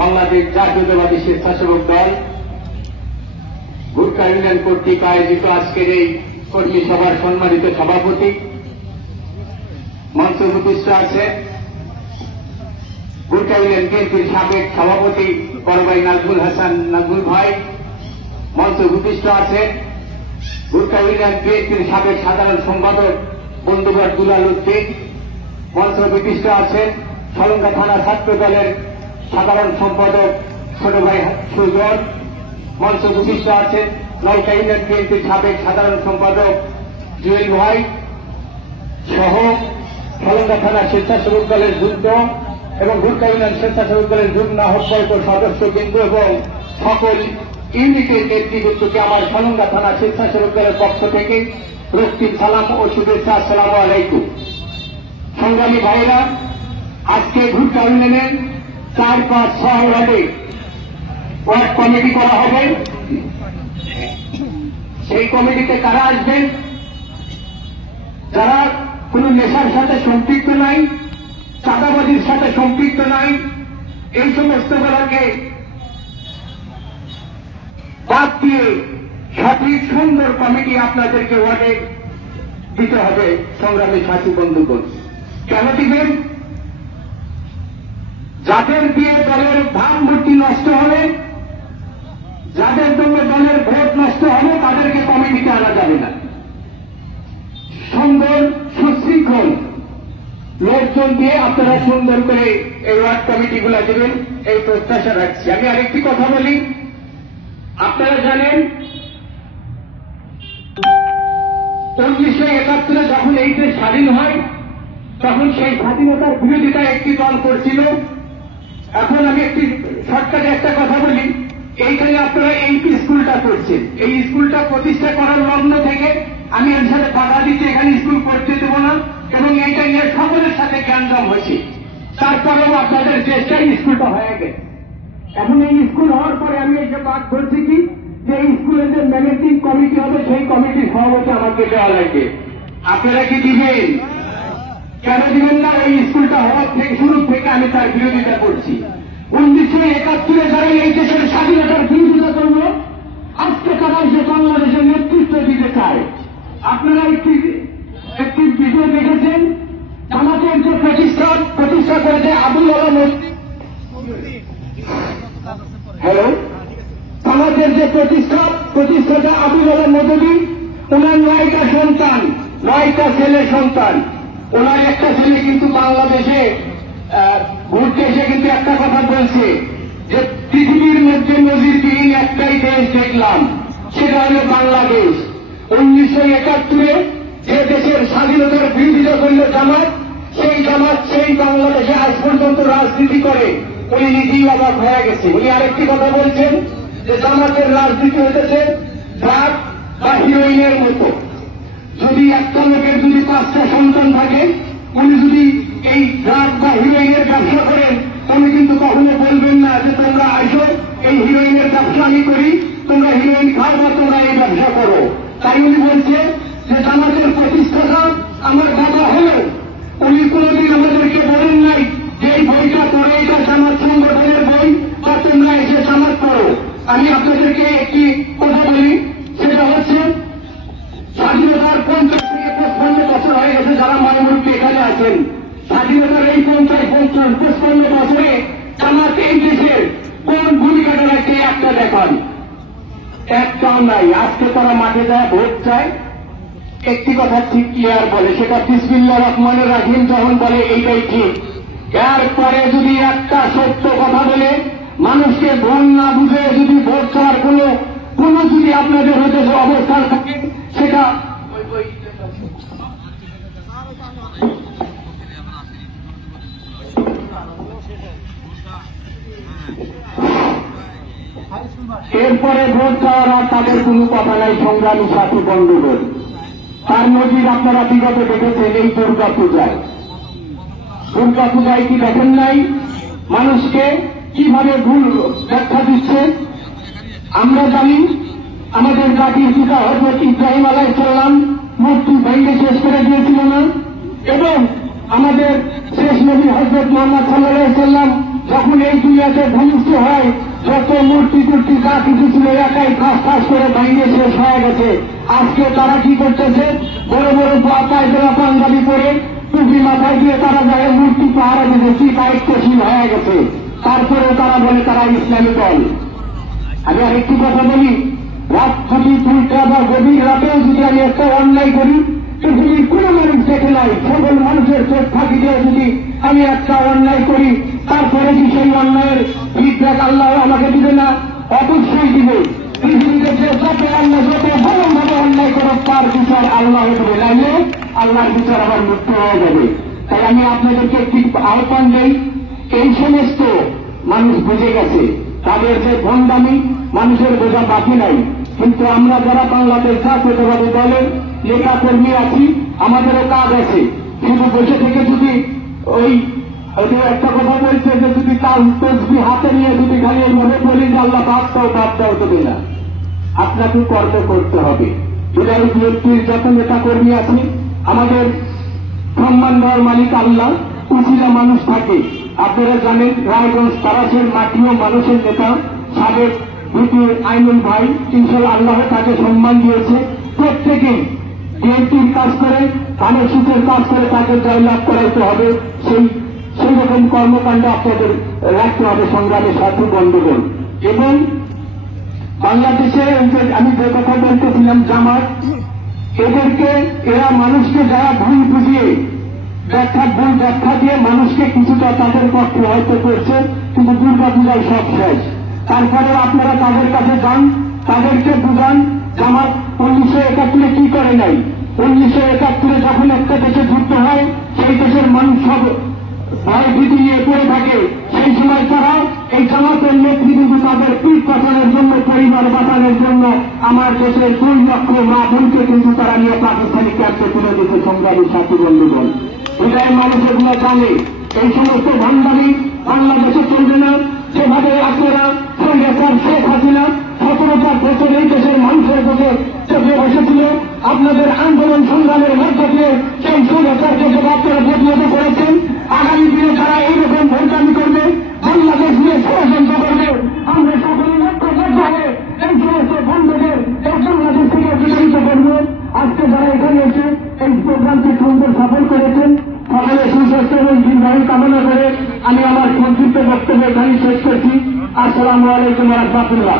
বাংলাদেশ জাতীয়তাবাদী স্বেচ্ছাসেবক দল গুরকা ইউনিয়ন কর্তৃক আয়োজিত আজকের এই কর্মী সভার সম্মানিত সভাপতি মঞ্চে উপস্থিত আছে গুরকা ইউনিয়ন বিএনপির সাবেক সভাপতি বড় ভাই নাজমুল হাসান নাজমুল ভাই। মঞ্চে উপস্থিত আছে গুরকা ইউনিয়ন বিএনপির সাবেক সাধারণ সম্পাদক বন্ধুবর দুলাল উদ্দিন। মঞ্চে উপস্থিত আছেন সলঙ্গা থানা ছাত্র দলের সাধারণ সম্পাদক ছোট ভাই সুজন। মঞ্চে উপস্থিত আছেন নলকা ইউনিয়ন বিএনপির সাবেক সাধারণ সম্পাদক জুয়েল ভাই সহ সলঙ্গা থানা স্বেচ্ছাসেবক দলের যুগ্ম এবং গুরকা ইউনিয়ন স্বেচ্ছাসেবক দলের যুগ্ম আহ্বায়ক সদস্যবৃন্দ এবং সকল ইউনিটের নেতৃবৃন্দকে আমার সলঙ্গা থানা স্বেচ্ছাসেবক দলের পক্ষ থেকে রক্তিম সালাম ও শুভেচ্ছা। আসসালামু আলাইকুম। সংগ্রামী ভাইরা, আজকে গুরকা ইউনিয়নের 4-5-6 ওয়ার্ডে ওয়ার্ড কমিটি করা হবে। সেই কমিটিতে কারা আসবেন? যারা কোন নেশার সাথে সম্পৃক্ত নাই, চাঁদাবাজির সাথে সম্পৃক্ত নাই, এই সমস্ত গুলোকে বাদ দিয়ে সঠিক সুন্দর কমিটি আপনাদেরকে ওয়ার্ডে দিতে হবে। সংগ্রামী সাথী বন্ধুগণ, কেন দিবেন? যাদের দিয়ে দলের ভাবমূর্তি নষ্ট হবে, যাদের জন্য দলের ভোট নষ্ট হবে, তাদেরকে কমিটিতে আনা যাবে না। সুন্দর সুশৃঙ্খল লোকজন দিয়ে আপনারা সুন্দর করে এই ওয়ার্ড কমিটিগুলো দেবেন, এই প্রত্যাশা রাখছি। আমি আরেকটি কথা বলি, আপনারা জানেন 1971 যখন এই দেশ স্বাধীন হয় তখন সেই স্বাধীনতার বিরোধিতা একটি দল করছিল। এখন আমি একটি শর্টকাটে একটা কথা বলি, এইখানে আপনারা এইপি স্কুলটা করছেন। এই স্কুলটা প্রতিষ্ঠা করার লগ্ন থেকে আমি এর সাথে বাধা দিতে এখানে স্কুল করতে দেব না এবং এইটা নিয়ে সকলের সাথে জ্ঞানদাম হয়েছে। তারপরেও আপনাদের চেষ্টায় স্কুলটা হয়ে গেছে। এখন এই স্কুল হওয়ার পরে আমি এসে বাদ ধরছি কি যে এই স্কুলের যে ম্যানেজিং কমিটি হবে সেই কমিটির সভাপতি আমাকে দেওয়া লাগবে। আপনারা কি দিবেন? কেন দিবেন না? এই স্কুলটা হওয়ার থেকে শুরু থেকে আমি তার বিরোধিতা করছি। 1971 যারা এই দেশের স্বাধীনতার বিরোধিতা করল, আজকে তারা এসে বাংলাদেশের নেতৃত্ব দিতে চায়। আপনারা একটি ভিডিও দেখেছেন, জামাতের যে প্রতিষ্ঠা করেছে আবুল আলম, হ্যালো, সমাজের যে প্রতিষ্ঠাতা আবুল আলম মদনী, ওনার 9টা সন্তান, 9টা ছেলে সন্তান। ওনার একটা ছেলে কিন্তু বাংলাদেশে ঘুরতে এসে কিন্তু একটা কথা বলছে যে পৃথিবীর মধ্যে নজিরবিহীন একটাই দেশ দেখলাম, সেটা হল বাংলাদেশ। 1971 যে দেশের স্বাধীনতার বিরোধিতা করল জামাত, সেই বাংলাদেশে আজ পর্যন্ত রাজনীতি করে উনি নিজেই অবাক হয়ে গেছে। উনি আরেকটি কথা বলছেন যে জামাতের রাজনীতি হতেছে ড্রাগ বা হিরোইনের মতো। যদি একটা লোকের যদি 5টা সন্তান থাকে, উনি যদি এই ড্রাগ বা হিরোইনের ব্যবসা করেন, উনি কিন্তু কখনো বলবেন না যে তোমরা আসো এই হিরোইনের ব্যবসা আমি করি, তোমরা হিরোইন খাও বা তোমরা এই ব্যবসা করো। তাই উনি বলছে যে জামাতের প্রতিষ্ঠাতা আমার বাবা হলো, উনি কোনদিন আমাদেরকে বলেন নাই যে এই বইটা পড়ে এটা জামাত সংগঠনের বই বা তোমরা এসে জামাত করো। আমি আপনাদেরকে একটি কথা বলি, সেটা হচ্ছে স্বাধীনতার 50 থেকে 55 বছর হয়ে গেছে। যারা মানবরূপে এখানে আছেন, স্বাধীনতার এই 50-55 বছরে জামাত এই দেশের কোন ভূমিকাটা রাখছে একটা দেখান, একটাও নাই। আজকে তারা মাঠে যায় ভোট চায়, একটি কথা ঠিক ক্লিয়ার বলে, সেটা বিসমিল্লাহির রহমানির রহিম যখন বলে এইটাই ঠিক। এরপরে যদি একটা সত্য কথা বলে মানুষকে ভুল না বুঝে যদি ভোট চাওয়ার কোন যদি আপনাদের হতে অবস্থান থাকে, সেটা এরপরে ভোট চাওয়ার আর তাদের কোন কথা নাই। সংগ্রামী সাথী বন্ধুগণ, তার নজির আপনারা বিগত দেখেছেন এই দুর্গাপূজায় কি দেখেন নাই? মানুষকে কিভাবে ভুল ব্যাখ্যা দিচ্ছে। আমরা জানি আমাদের জাতির পিতা হযরত ইব্রাহিম আলাইহিস সালাম মূর্তি ভেঙে শেষ করে দিয়েছিল না, এবং আমাদের শেষ নবী হযরত মুহাম্মদ সাল্লাল্লাহু আলাইহি ওয়াসাল্লাম যখন এই দুনিয়াতে ভূমিষ্ঠ হয়, যত মূর্তি টুর্তি যা কিছু ছিল একাই ঠাস করে ভেঙে শেষ হয়ে গেছে। আজকে তারা কি করতেছে, বড় বড় পায়জামা পাঞ্জাবি পরে টুপি মাথায় দিয়ে তারা যায় মূর্তি পাহারা দিতে, কি দায়িত্বশীল হয়ে গেছে। তারপরেও তারা বলে তারা ইসলামী দল। আমি আরেকটি কথা বলি, রাত যদি 2টা বা গভীর রাতেও যদি আমি একটা অন্যায় করি, পৃথিবীর কোন মানুষ দেখে নাই, সকল মানুষের চোখ ফাঁকি দিয়ে যদি আমি একটা অন্যায় করি, তারপরে কি সেই অন্যায়ের ফিডব্যাক আল্লাহ আমাকে দিবে না? অবশ্যই দিবে। পৃথিবীতে যে যত অন্যায়, যত ভালোভাবে অন্যায় করো তার বিচার আল্লাহ দেবে, নাইলে আল্লাহর বিচার আবার মুক্ত হয়ে যাবে। তাই আমি আপনাদেরকে একটি আহ্বান দেই, এই সমস্ত মানুষ বুঝে গেছে, তাদের যে ভণ্ডামি মানুষের বোঝা বাকি নাই। কিন্তু আমরা যারা বাংলাদেশ জাতীয়তাবাদী দলের নেতা কর্মী আছি, আমাদেরও কাজ আছে। শুধু বসে থেকে যদি ওই একটা কথা বলছে যে যদি কাজ তসবি হাতে নিয়ে যদি খালি এইভাবে বলি যে আল্লাহ বাদ দাও দেবে না, আপনাকে কর্ম করতে হবে। জুলাই বিএনপির যত নেতা কর্মী আছে, আমাদের সম্মান দেওয়ার মালিক আল্লাহ, উচিলা মানুষ থাকে। আপনারা জানেন রায়গঞ্জ তারাসের মাটিও মানুষের নেতা সাবেক ভিপি আইনুল ভাই, ইনশাল্লাহ আল্লাহ তাকে সম্মান দিয়েছে। প্রত্যেকেই বিএনপির কাজ করে, ধানের শীতের কাজ করে তাকে জয়লাভ করাইতে হবে। সেই রকম কর্মকাণ্ড আপনাদের রাখতে হবে সংগ্রামী সাথী বন্ধুগণ। এবং বাংলাদেশে আমি যে কথা বলতেছিলাম জামাত, এদেরকে এরা মানুষকে যারা ভুল বুঝিয়ে ভুল ব্যাখ্যা দিয়ে মানুষকে কিছুটা তাদের পক্ষে হয়তো করছে, কিন্তু দুর্গা পূজায় সব শেষ। তারপরে আপনারা তাদের কাছে যান, তাদেরকে বুঝান জামাত 1971 কি করে নাই। 1971 যখন একটা দেশে যুদ্ধ হয়, সেই দেশের মানুষ সব ভয় ভীতি নিয়ে পড়ে থাকে। সেই সময় তারা এই জামাতের নেতৃবৃন্দ তাদের পিঠ বাঁচানোর জন্য, পরিবার বাঁচানোর জন্য আমার দেশের 2 লক্ষ মা বোনকে কিন্তু তারা নিয়ে পাকিস্তানি ক্যাম্পে তুলে দিতে সংগ্রামী সাথী বন্ধুগণ। এটাই মানুষের গুলো জানে। এই সমস্ত ভান্ডারি বাংলাদেশে চলবে না। যেভাবে আপনারা সৈরাচার শেখ হাসিনা 17 বছর এই দেশের মানুষের বুকে চেপে বসেছিল, আপনাদের আন্দোলন সংগ্রামের মধ্য দিয়ে সেই সৈরাচারকে যে আপনারা প্রতিহত করেছেন, আগামী দিনে যারা এইরকম ভোটামি করবে, বাংলাদেশ নিয়ে ষড়যন্ত্র করবে, আমরা সকলে ঐক্যবদ্ধ হয়ে এই সমস্ত বন্ধুদের এই বাংলাদেশ থেকে বিতাড়িত করব। আজকে যারা এখানে এসে এই প্রোগ্রামটি সুন্দর সফল করেছেন, সকলে সুস্বাস্থ্য এবং দীর্ঘায়ু কামনা করে আমি আমার সংক্ষিপ্ত বক্তব্য এখানে শেষ করছি। আসসালামু আলাইকুম ওয়া রাহমাতুল্লাহ।